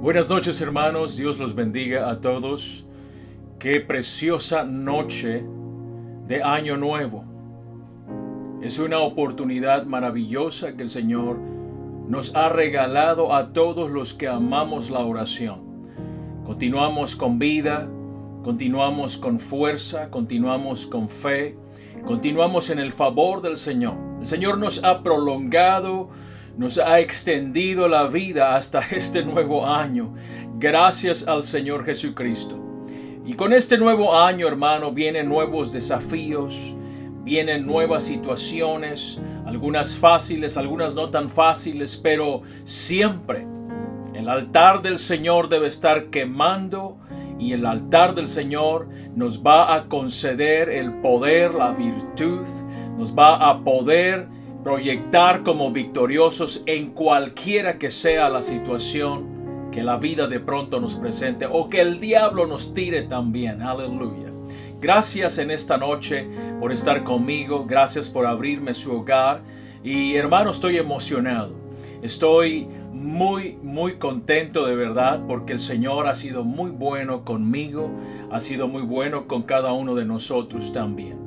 Buenas noches, hermanos, Dios los bendiga a todos. Qué preciosa noche de Año Nuevo. Es una oportunidad maravillosa que el Señor nos ha regalado a todos los que amamos la oración. Continuamos con vida, continuamos con fuerza, continuamos con fe, continuamos en el favor del Señor. El Señor nos ha prolongado, nos ha extendido la vida hasta este nuevo año. Gracias al Señor Jesucristo. Y con este nuevo año, hermano, vienen nuevos desafíos, vienen nuevas situaciones, algunas fáciles, algunas no tan fáciles, pero siempre el altar del Señor debe estar quemando y el altar del Señor nos va a conceder el poder, la virtud, nos va a poder proyectar como victoriosos en cualquiera que sea la situación que la vida de pronto nos presente o que el diablo nos tire también. Aleluya. Gracias en esta noche por estar conmigo. Gracias por abrirme su hogar. Y hermano, estoy emocionado. Estoy muy contento de verdad porque el Señor ha sido muy bueno conmigo. Ha sido muy bueno con cada uno de nosotros también.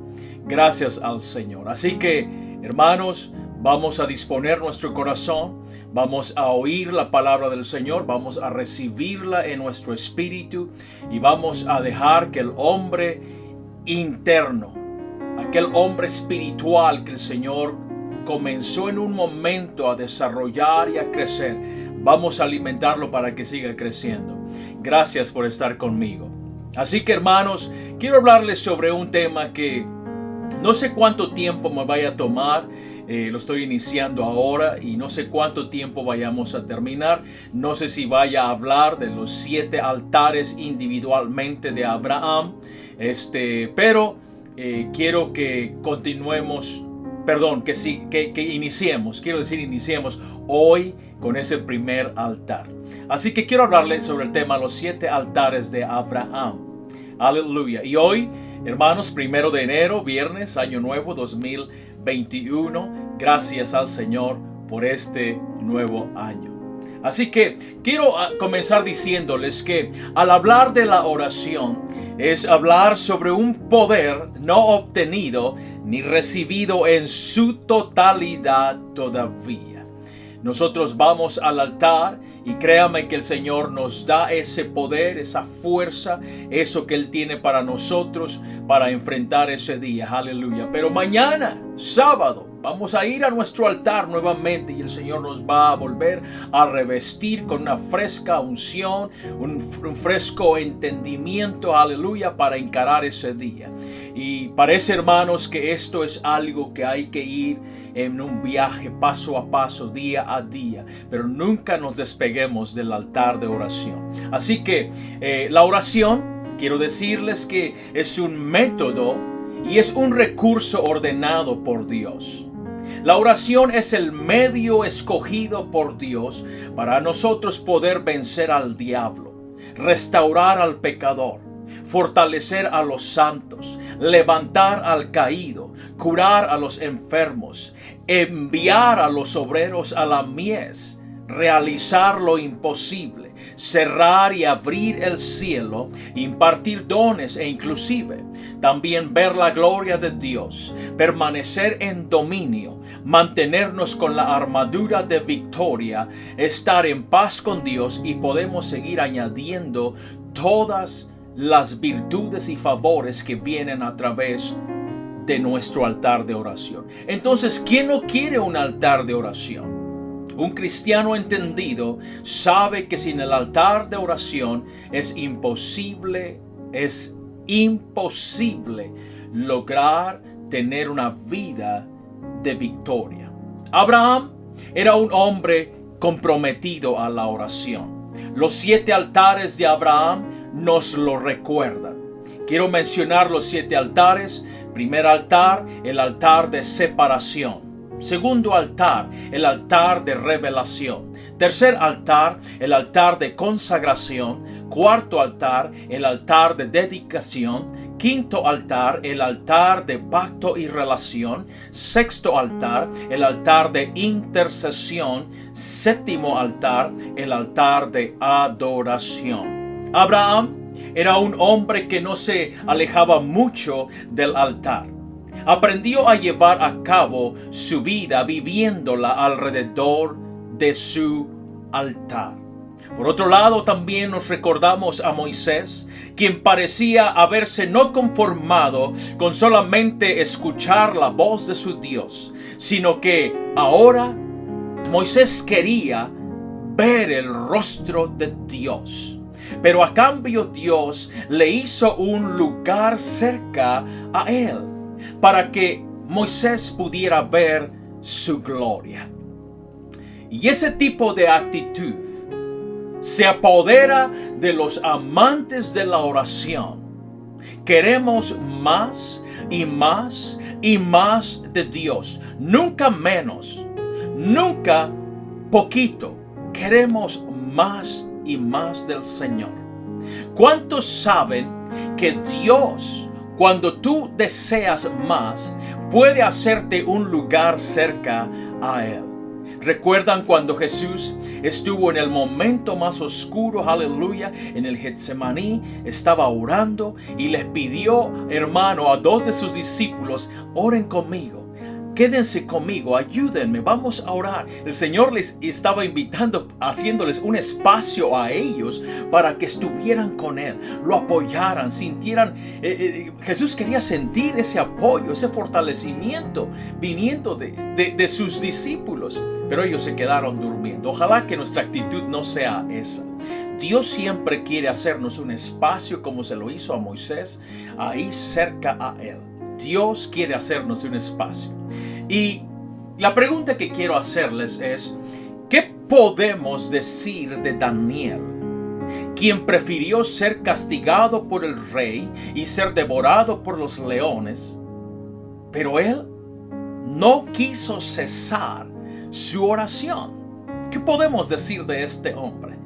Gracias al Señor. Así que, hermanos, vamos a disponer nuestro corazón, vamos a oír la palabra del Señor, vamos a recibirla en nuestro espíritu y vamos a dejar que el hombre interno, aquel hombre espiritual que el Señor comenzó en un momento a desarrollar y a crecer, vamos a alimentarlo para que siga creciendo. Gracias por estar conmigo. Así que, hermanos, quiero hablarles sobre un tema que no sé cuánto tiempo me vaya a tomar. Lo estoy iniciando ahora y no sé cuánto tiempo vayamos a terminar. No sé si vaya a hablar de los 7 altares individualmente de Abraham. Pero quiero que continuemos, que iniciemos. Quiero decir, iniciemos hoy con ese primer altar. Así que quiero hablarles sobre el tema los 7 altares de Abraham. Aleluya. Y hoy, hermanos, 1 de enero, viernes, año nuevo 2021. Gracias al Señor por este nuevo año. Así que quiero comenzar diciéndoles que al hablar de la oración es hablar sobre un poder no obtenido ni recibido en su totalidad todavía. Nosotros vamos al altar y créame que el Señor nos da ese poder, esa fuerza, eso que Él tiene para nosotros para enfrentar ese día. Aleluya. Pero mañana, sábado, vamos a ir a nuestro altar nuevamente y el Señor nos va a volver a revestir con una fresca unción, un fresco entendimiento, aleluya, para encarar ese día. Y parece, hermanos, que esto es algo que hay que ir en un viaje paso a paso, día a día, pero nunca nos despeguemos del altar de oración. Así que la oración, quiero decirles que es un método y es un recurso ordenado por Dios. La oración es el medio escogido por Dios para nosotros poder vencer al diablo, restaurar al pecador, fortalecer a los santos, levantar al caído, curar a los enfermos, enviar a los obreros a la mies, realizar lo imposible, cerrar y abrir el cielo, impartir dones e inclusive también ver la gloria de Dios, permanecer en dominio, mantenernos con la armadura de victoria, estar en paz con Dios y podemos seguir añadiendo todas las virtudes y favores que vienen a través de nuestro altar de oración. Entonces, ¿quién no quiere un altar de oración? Un cristiano entendido sabe que sin el altar de oración es imposible lograr tener una vida de victoria. Abraham era un hombre comprometido a la oración. Los 7 altares de Abraham nos lo recuerdan. Quiero mencionar los 7 altares. Primer altar, el altar de separación. Segundo altar, el altar de revelación. Tercer altar, el altar de consagración. Cuarto altar, el altar de dedicación. Quinto altar, el altar de pacto y relación. Sexto altar, el altar de intercesión. Séptimo altar, el altar de adoración. Abraham era un hombre que no se alejaba mucho del altar. Aprendió a llevar a cabo su vida viviéndola alrededor de su altar. Por otro lado, también nos recordamos a Moisés, quien parecía haberse no conformado con solamente escuchar la voz de su Dios, sino que ahora Moisés quería ver el rostro de Dios. Pero a cambio Dios le hizo un lugar cerca a él, para que Moisés pudiera ver su gloria. Y ese tipo de actitud se apodera de los amantes de la oración. Queremos más y más y más de Dios. Nunca menos, nunca poquito. Queremos más y más del Señor. ¿Cuántos saben que Dios, cuando tú deseas más, puede hacerte un lugar cerca a Él? ¿Recuerdan cuando Jesús estuvo en el momento más oscuro, aleluya, en el Getsemaní? Estaba orando y les pidió, hermano, a 2 de sus discípulos: oren conmigo. Quédense conmigo, ayúdenme, vamos a orar. El Señor les estaba invitando, haciéndoles un espacio a ellos para que estuvieran con Él, lo apoyaran, sintieran. Jesús quería sentir ese apoyo, ese fortalecimiento viniendo de sus discípulos, pero ellos se quedaron durmiendo. Ojalá que nuestra actitud no sea esa. Dios siempre quiere hacernos un espacio como se lo hizo a Moisés, ahí cerca a Él. Dios quiere hacernos un espacio. Y la pregunta que quiero hacerles es: ¿qué podemos decir de Daniel, quien prefirió ser castigado por el rey y ser devorado por los leones, pero él no quiso cesar su oración? ¿Qué podemos decir de este hombre?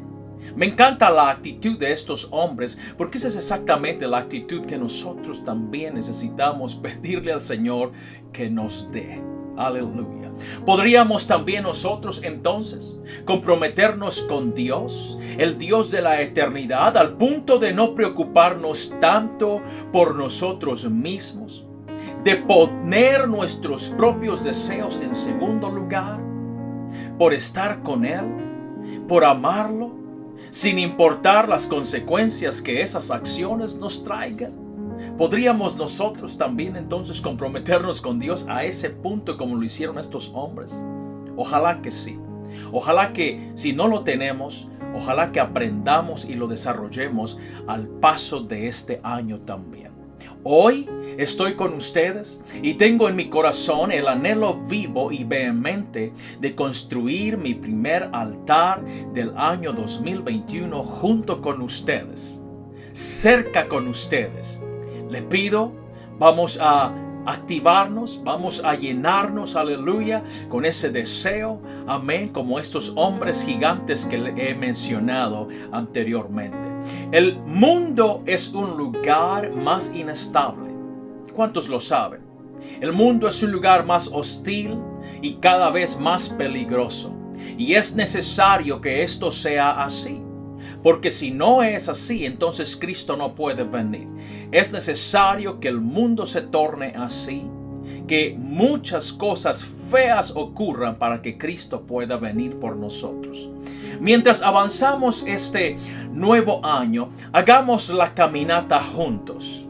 Me encanta la actitud de estos hombres, porque esa es exactamente la actitud que nosotros también necesitamos pedirle al Señor que nos dé. Aleluya. ¿Podríamos también nosotros entonces comprometernos con Dios, el Dios de la eternidad, al punto de no preocuparnos tanto por nosotros mismos, de poner nuestros propios deseos en segundo lugar, por estar con Él, por amarlo, sin importar las consecuencias que esas acciones nos traigan? ¿Podríamos nosotros también entonces comprometernos con Dios a ese punto como lo hicieron estos hombres? Ojalá que sí. Ojalá que si no lo tenemos, ojalá que aprendamos y lo desarrollemos al paso de este año también. Hoy estoy con ustedes y tengo en mi corazón el anhelo vivo y vehemente de construir mi primer altar del año 2021 junto con ustedes, cerca con ustedes. Les pido, vamos a activarnos, vamos a llenarnos, aleluya, con ese deseo, amén, como estos hombres gigantes que he mencionado anteriormente. El mundo es un lugar más inestable. ¿Cuántos lo saben? El mundo es un lugar más hostil y cada vez más peligroso. Y es necesario que esto sea así. Porque si no es así, entonces Cristo no puede venir. Es necesario que el mundo se torne así, que muchas cosas feas ocurran para que Cristo pueda venir por nosotros. Mientras avanzamos este nuevo año, hagamos la caminata juntos.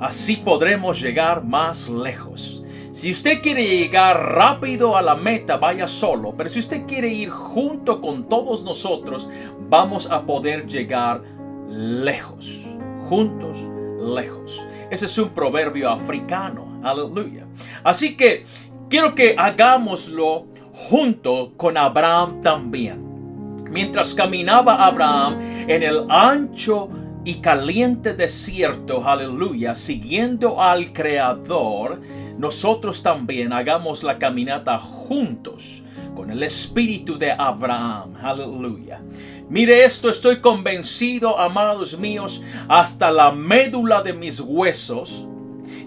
Así podremos llegar más lejos. Si usted quiere llegar rápido a la meta, vaya solo. Pero si usted quiere ir junto con todos nosotros, vamos a poder llegar lejos. Juntos, lejos. Ese es un proverbio africano. Aleluya. Así que quiero que hagámoslo junto con Abraham también. Mientras caminaba Abraham en el ancho y caliente desierto, aleluya, siguiendo al Creador, nosotros también hagamos la caminata juntos con el espíritu de Abraham. Aleluya. Mire esto, estoy convencido, amados míos, hasta la médula de mis huesos,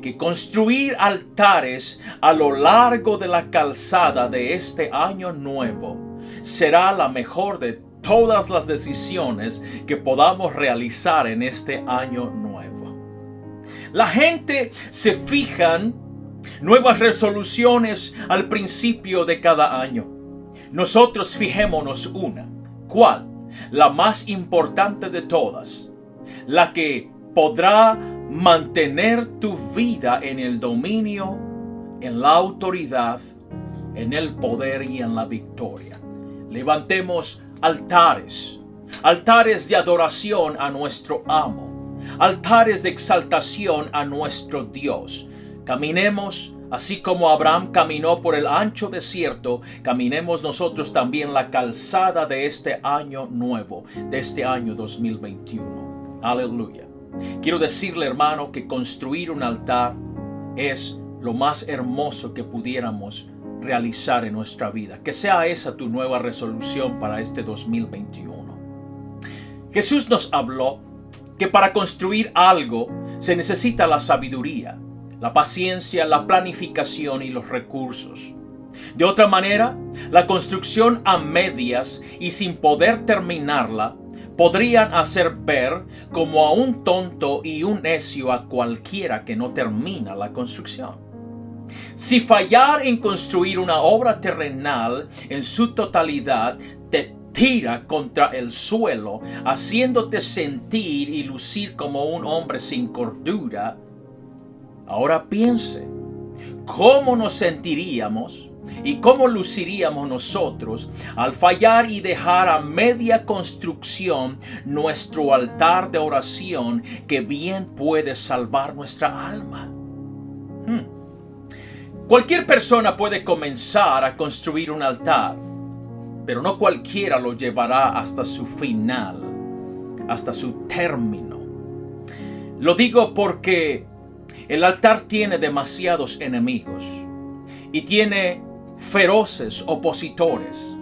que construir altares a lo largo de la calzada de este año nuevo será la mejor de todas las decisiones que podamos realizar en este año nuevo. La gente se fijan nuevas resoluciones al principio de cada año. Nosotros fijémonos una. ¿Cuál? La más importante de todas. La que podrá mantener tu vida en el dominio, en la autoridad, en el poder y en la victoria. Levantemos altares, altares de adoración a nuestro amo, altares de exaltación a nuestro Dios. Caminemos, así como Abraham caminó por el ancho desierto, caminemos nosotros también la calzada de este año nuevo, de este año 2021. Aleluya. Quiero decirle, hermano, que construir un altar es lo más hermoso que pudiéramos realizar en nuestra vida. Que sea esa tu nueva resolución para este 2021. Jesús nos habló que para construir algo se necesita la sabiduría, la paciencia, la planificación y los recursos. De otra manera, la construcción a medias y sin poder terminarla podrían hacer ver como a un tonto y un necio a cualquiera que no termina la construcción. Si fallar en construir una obra terrenal en su totalidad te tira contra el suelo, haciéndote sentir y lucir como un hombre sin cordura, ahora piense, ¿cómo nos sentiríamos y cómo luciríamos nosotros al fallar y dejar a media construcción nuestro altar de oración que bien puede salvar nuestra alma? Cualquier persona puede comenzar a construir un altar, pero no cualquiera lo llevará hasta su final, hasta su término. Lo digo porque el altar tiene demasiados enemigos y tiene feroces opositores,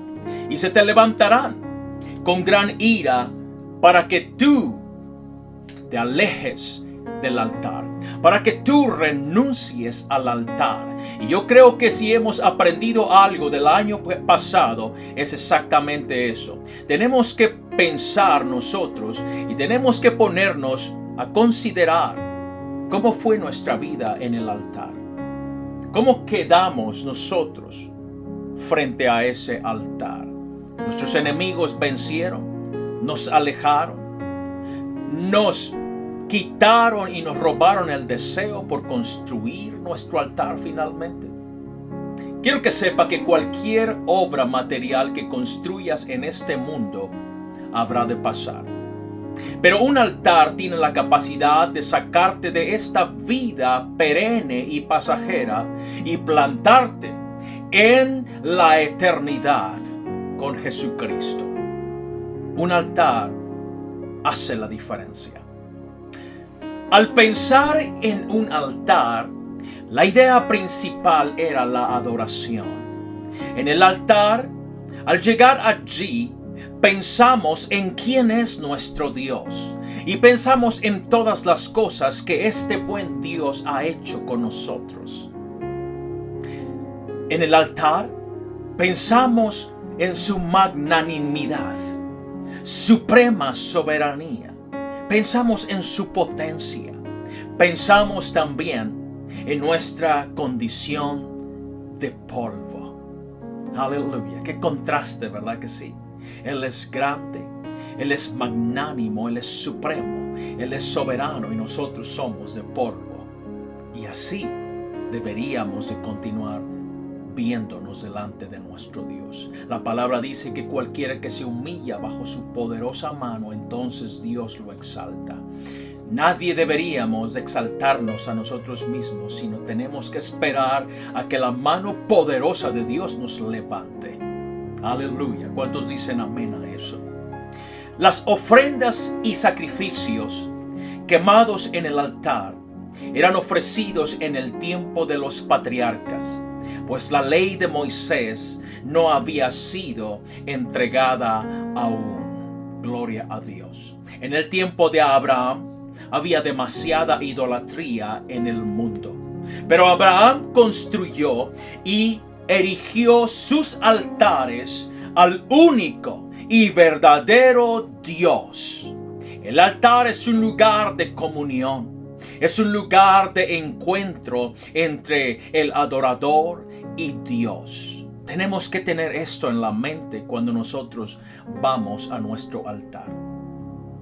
y se te levantarán con gran ira para que tú te alejes del altar, para que tú renuncies al altar. Y yo creo que si hemos aprendido algo del año pasado, es exactamente eso. Tenemos que pensar nosotros y tenemos que ponernos a considerar cómo fue nuestra vida en el altar. ¿Cómo quedamos nosotros frente a ese altar? Nuestros enemigos vencieron, nos alejaron, nos quitaron y nos robaron el deseo por construir nuestro altar finalmente. Quiero que sepa que cualquier obra material que construyas en este mundo habrá de pasar. Pero un altar tiene la capacidad de sacarte de esta vida perenne y pasajera y plantarte en la eternidad con Jesucristo. Un altar hace la diferencia. Al pensar en un altar, la idea principal era la adoración. En el altar, al llegar allí, pensamos en quién es nuestro Dios y pensamos en todas las cosas que este buen Dios ha hecho con nosotros. En el altar, pensamos en su magnanimidad, suprema soberanía. Pensamos en su potencia. Pensamos también en nuestra condición de polvo. Aleluya. Qué contraste, ¿verdad que sí? Él es grande, Él es magnánimo, Él es supremo, Él es soberano y nosotros somos de polvo. Y así deberíamos de continuar viéndonos delante de nuestro Dios. La palabra dice que cualquiera que se humilla bajo su poderosa mano, entonces Dios lo exalta. Nadie deberíamos de exaltarnos a nosotros mismos, sino tenemos que esperar a que la mano poderosa de Dios nos levante. Aleluya. ¿Cuántos dicen amén a eso? Las ofrendas y sacrificios quemados en el altar eran ofrecidos en el tiempo de los patriarcas, pues la ley de Moisés no había sido entregada aún. Gloria a Dios. En el tiempo de Abraham había demasiada idolatría en el mundo. Pero Abraham construyó y erigió sus altares al único y verdadero Dios. El altar es un lugar de comunión, es un lugar de encuentro entre el adorador y Dios. Tenemos que tener esto en la mente cuando nosotros vamos a nuestro altar.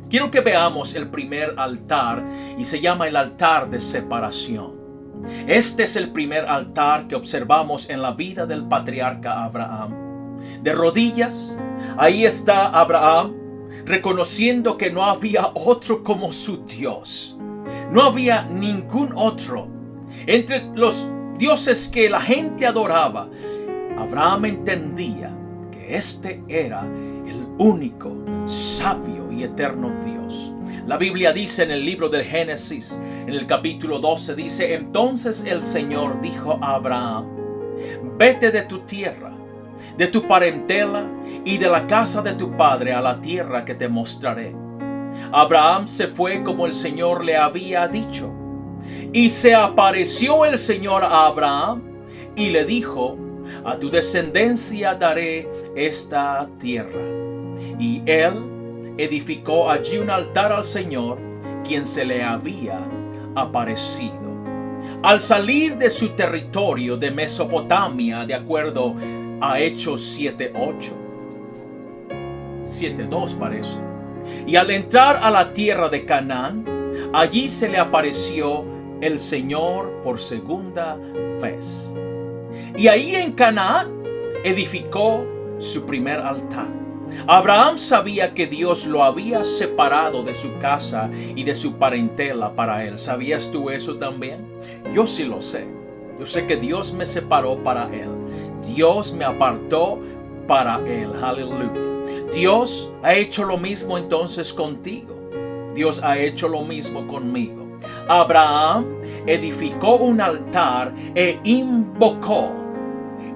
Quiero que veamos el primer altar y se llama el altar de separación. Este es el primer altar que observamos en la vida del patriarca Abraham. De rodillas, ahí está Abraham, reconociendo que no había otro como su Dios. No había ningún otro. Entre los dioses que la gente adoraba, Abraham entendía que este era el único, sabio y eterno Dios. La Biblia dice en el libro del Génesis, en el capítulo 12, dice: entonces el Señor dijo a Abraham: vete de tu tierra, de tu parentela y de la casa de tu padre a la tierra que te mostraré. Abraham se fue como el Señor le había dicho. Y se apareció el Señor a Abraham y le dijo: a tu descendencia daré esta tierra. Y él edificó allí un altar al Señor, quien se le había aparecido. Al salir de su territorio de Mesopotamia, de acuerdo a Hechos 7:8, 7:2 parece, y al entrar a la tierra de Canaán, allí se le apareció el Señor por segunda vez. Y ahí en Canaán edificó su primer altar. Abraham sabía que Dios lo había separado de su casa y de su parentela para él. ¿Sabías tú eso también? Yo sí lo sé. Yo sé que Dios me separó para él. Dios me apartó para él. Aleluya. Dios ha hecho lo mismo entonces contigo. Dios ha hecho lo mismo conmigo. Abraham edificó un altar e invocó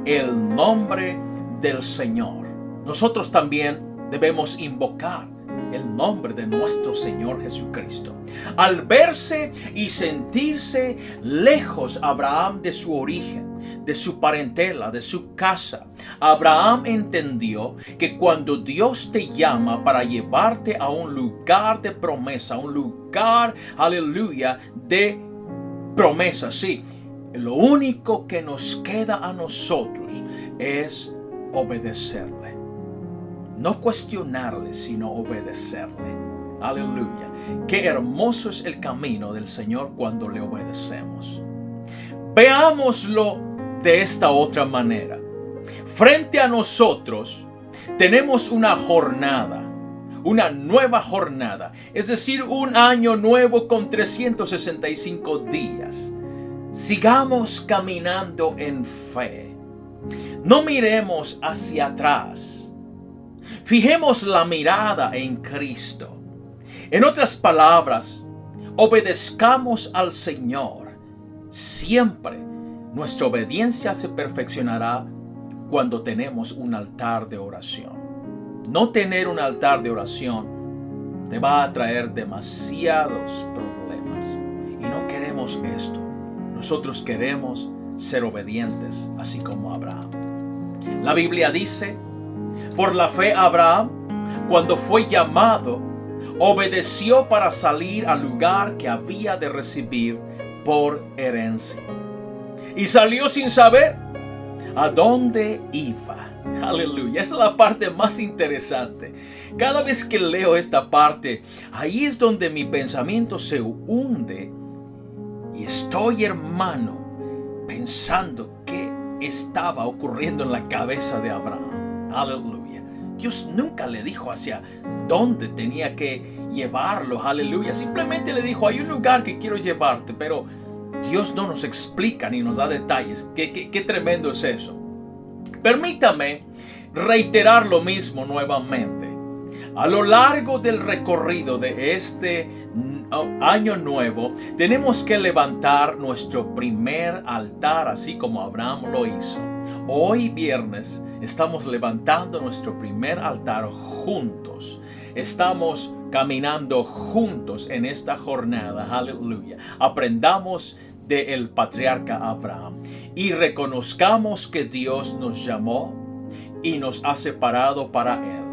el nombre del Señor. Nosotros también debemos invocar el nombre de nuestro Señor Jesucristo. Al verse y sentirse lejos Abraham de su origen, de su parentela, de su casa, Abraham entendió que cuando Dios te llama para llevarte a un lugar de promesa, un lugar, aleluya, de promesa, sí, lo único que nos queda a nosotros es obedecerle. No cuestionarle, sino obedecerle. Aleluya. Qué hermoso es el camino del Señor cuando le obedecemos. Veámoslo de esta otra manera. Frente a nosotros tenemos una jornada, una nueva jornada, es decir, un año nuevo con 365 días. Sigamos caminando en fe. No miremos hacia atrás. Fijemos la mirada en Cristo. En otras palabras, obedezcamos al Señor. Siempre nuestra obediencia se perfeccionará cuando tenemos un altar de oración. No tener un altar de oración te va a traer demasiados problemas. Y no queremos esto. Nosotros queremos ser obedientes, así como Abraham. La Biblia dice: por la fe Abraham, cuando fue llamado, obedeció para salir al lugar que había de recibir por herencia. Y salió sin saber a dónde iba. Aleluya. Esa es la parte más interesante. Cada vez que leo esta parte, ahí es donde mi pensamiento se hunde. Y estoy, hermano, pensando qué estaba ocurriendo en la cabeza de Abraham. Aleluya. Dios nunca le dijo hacia dónde tenía que llevarlo. Aleluya. Simplemente le dijo: hay un lugar que quiero llevarte. Pero Dios no nos explica ni nos da detalles. Qué tremendo es eso. Permítame reiterar lo mismo nuevamente. A lo largo del recorrido de este año nuevo, tenemos que levantar nuestro primer altar, así como Abraham lo hizo. Hoy viernes estamos levantando nuestro primer altar juntos. Estamos caminando juntos en esta jornada. Aleluya. Aprendamos del patriarca Abraham y reconozcamos que Dios nos llamó y nos ha separado para Él.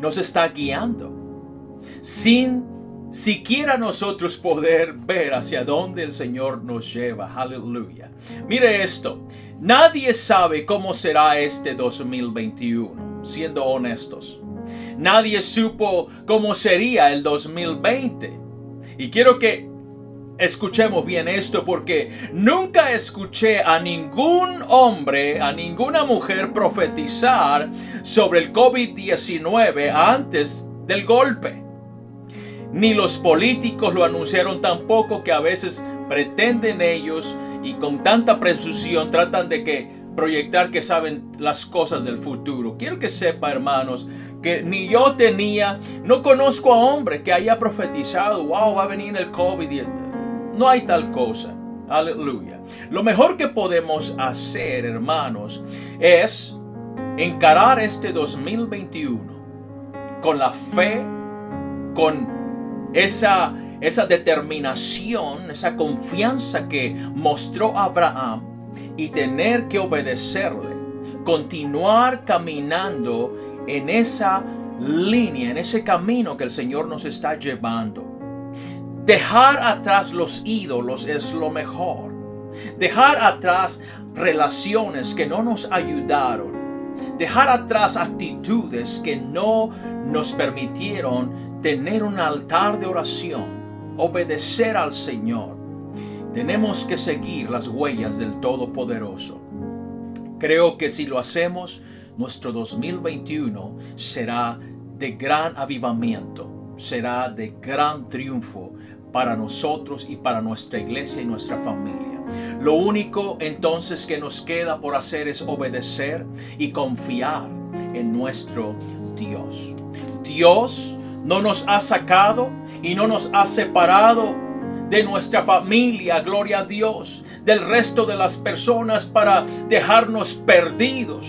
Nos está guiando sin siquiera nosotros poder ver hacia dónde el Señor nos lleva. Aleluya. Mire esto. Nadie sabe cómo será este 2021, siendo honestos. Nadie supo cómo sería el 2020. Y quiero que escuchemos bien esto, porque nunca escuché a ningún hombre, a ninguna mujer profetizar sobre el COVID-19 antes del golpe. Ni los políticos lo anunciaron tampoco, que a veces pretenden ellos y con tanta presunción tratan de proyectar que saben las cosas del futuro. Quiero que sepa, hermanos, que ni yo no conozco a hombre que haya profetizado, wow, va a venir el COVID. No hay tal cosa. Aleluya. Lo mejor que podemos hacer, hermanos, es encarar este 2021 con la fe, con esa determinación, esa confianza que mostró Abraham, y tener que obedecerle, continuar caminando en esa línea, en ese camino que el Señor nos está llevando. Dejar atrás los ídolos es lo mejor. Dejar atrás relaciones que no nos ayudaron. Dejar atrás actitudes que no nos permitieron tener un altar de oración. Obedecer al Señor. Tenemos que seguir las huellas del Todopoderoso. Creo que si lo hacemos, nuestro 2021 será de gran avivamiento, será de gran triunfo para nosotros y para nuestra iglesia y nuestra familia. Lo único entonces que nos queda por hacer es obedecer y confiar en nuestro Dios. Dios no nos ha sacado y no nos ha separado de nuestra familia, gloria a Dios, del resto de las personas para dejarnos perdidos,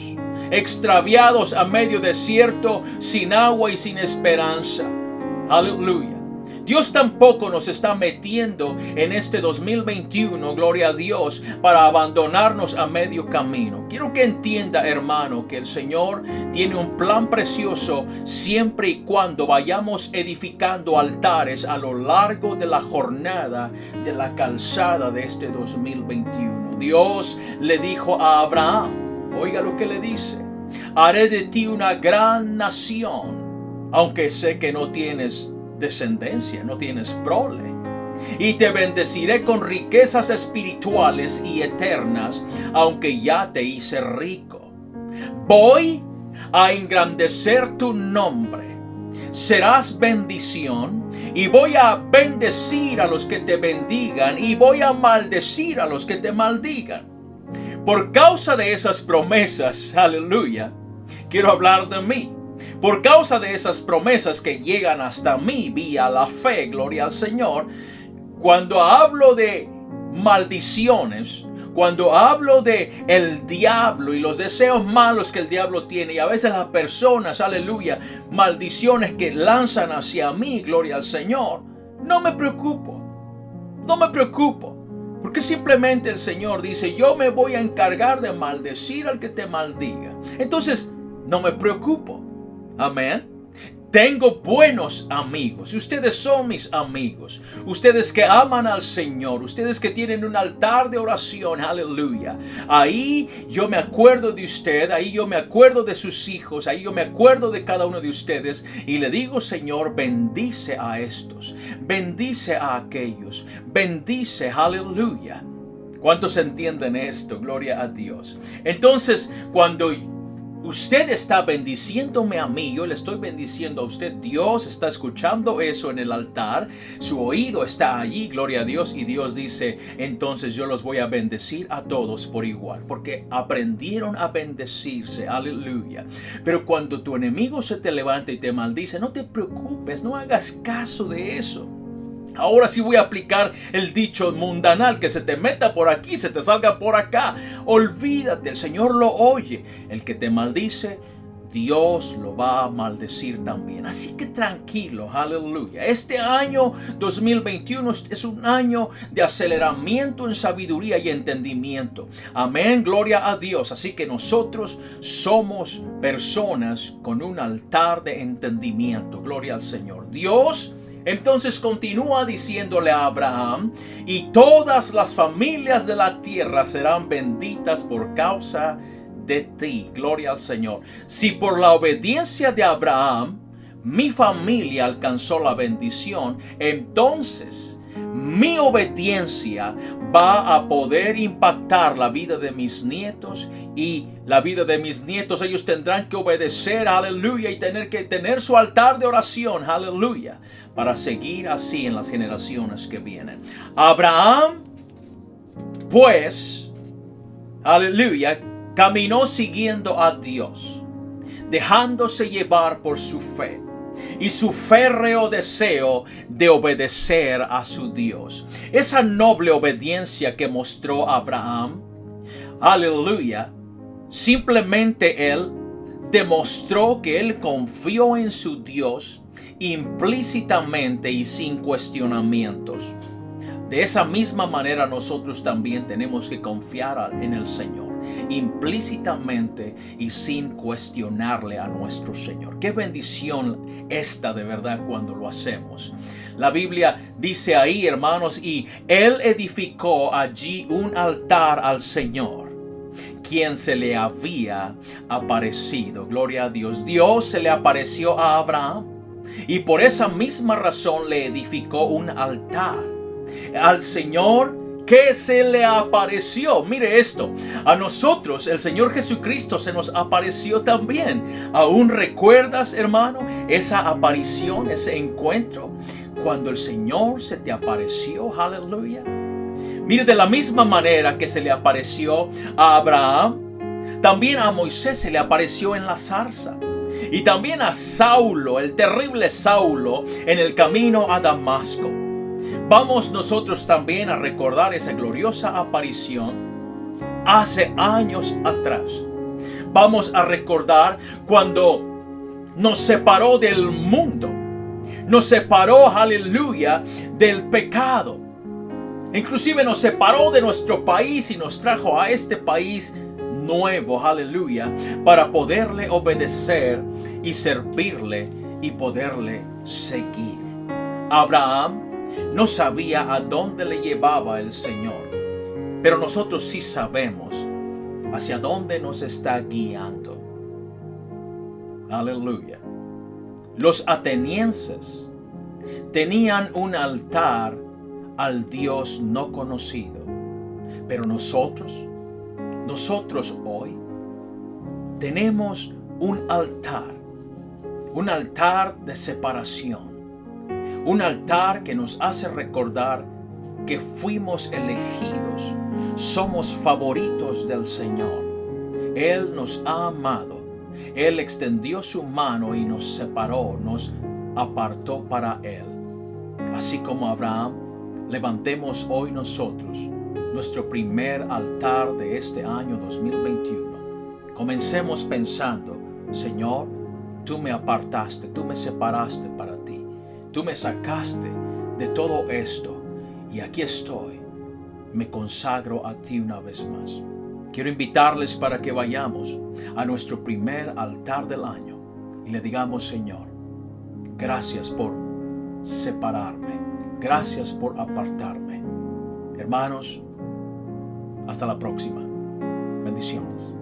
extraviados a medio desierto, sin agua y sin esperanza. Aleluya. Dios tampoco nos está metiendo en este 2021, gloria a Dios, para abandonarnos a medio camino. Quiero que entienda, hermano, que el Señor tiene un plan precioso siempre y cuando vayamos edificando altares a lo largo de la jornada de la calzada de este 2021. Dios le dijo a Abraham, oiga lo que le dice: haré de ti una gran nación, aunque sé que no tienes descendencia, no tienes prole, y te bendeciré con riquezas espirituales y eternas, aunque ya te hice rico. Voy a engrandecer tu nombre, serás bendición, y voy a bendecir a los que te bendigan, y voy a maldecir a los que te maldigan. Por causa de esas promesas, aleluya, quiero hablar de mí. Por causa de esas promesas que llegan hasta mí vía la fe, gloria al Señor, cuando hablo de maldiciones, cuando hablo de el diablo y los deseos malos que el diablo tiene, y a veces las personas, aleluya, maldiciones que lanzan hacia mí, gloria al Señor, no me preocupo, porque simplemente el Señor dice, yo me voy a encargar de maldecir al que te maldiga. Entonces, no me preocupo. Amén. Tengo buenos amigos. Ustedes son mis amigos. Ustedes que aman al Señor. Ustedes que tienen un altar de oración. Aleluya. Ahí yo me acuerdo de usted. Ahí yo me acuerdo de sus hijos. Ahí yo me acuerdo de cada uno de ustedes. Y le digo, Señor, bendice a estos. Bendice a aquellos. Bendice. Aleluya. ¿Cuántos entienden esto? Gloria a Dios. Entonces, cuando usted está bendiciéndome a mí, yo le estoy bendiciendo a usted. Dios está escuchando eso en el altar, su oído está allí, gloria a Dios, y Dios dice, entonces yo los voy a bendecir a todos por igual, porque aprendieron a bendecirse, aleluya. Pero cuando tu enemigo se te levanta y te maldice, no te preocupes, no hagas caso de eso. Ahora sí voy a aplicar el dicho mundanal, que se te meta por aquí, se te salga por acá. Olvídate, el Señor lo oye. El que te maldice, Dios lo va a maldecir también. Así que tranquilo, aleluya. Este año 2021 es un año de aceleramiento en sabiduría y entendimiento. Amén, gloria a Dios. Así que nosotros somos personas con un altar de entendimiento. Gloria al Señor. Dios entonces continúa diciéndole a Abraham, y todas las familias de la tierra serán benditas por causa de ti. Gloria al Señor. Si por la obediencia de Abraham mi familia alcanzó la bendición, entonces mi obediencia va a poder impactar la vida de mis nietos y la vida de mis nietos. Ellos tendrán que obedecer, aleluya, y tener que tener su altar de oración, aleluya, para seguir así en las generaciones que vienen. Abraham, pues, aleluya, caminó siguiendo a Dios, dejándose llevar por su fe y su férreo deseo de obedecer a su Dios. Esa noble obediencia que mostró Abraham, aleluya, simplemente él demostró que él confió en su Dios implícitamente y sin cuestionamientos. De esa misma manera nosotros también tenemos que confiar en el Señor, implícitamente y sin cuestionarle a nuestro Señor. Qué bendición esta de verdad cuando lo hacemos. La Biblia dice ahí, hermanos, y él edificó allí un altar al Señor, quien se le había aparecido. Gloria a Dios. Dios se le apareció a Abraham y por esa misma razón le edificó un altar al Señor que se le apareció. Mire esto, a nosotros el Señor Jesucristo se nos apareció también. ¿Aún recuerdas, hermano, esa aparición, ese encuentro cuando el Señor se te apareció? Aleluya. Mire, de la misma manera que se le apareció a Abraham, también a Moisés se le apareció en la zarza. Y también a Saulo, el terrible Saulo, en el camino a Damasco. Vamos nosotros también a recordar esa gloriosa aparición hace años atrás. Vamos a recordar cuando nos separó del mundo. Nos separó, aleluya, del pecado. Inclusive nos separó de nuestro país y nos trajo a este país nuevo, aleluya, para poderle obedecer y servirle y poderle seguir. Abraham no sabía a dónde le llevaba el Señor, pero nosotros sí sabemos hacia dónde nos está guiando. Aleluya. Los atenienses tenían un altar al Dios no conocido, pero nosotros hoy tenemos un altar de separación. Un altar que nos hace recordar que fuimos elegidos, somos favoritos del Señor. Él nos ha amado, Él extendió su mano y nos separó, nos apartó para Él. Así como Abraham, levantemos hoy nosotros nuestro primer altar de este año 2021. Comencemos pensando, Señor, tú me apartaste, tú me separaste para ti. Tú me sacaste de todo esto y aquí estoy. Me consagro a ti una vez más. Quiero invitarles para que vayamos a nuestro primer altar del año y le digamos, Señor, gracias por separarme. Gracias por apartarme. Hermanos, hasta la próxima. Bendiciones.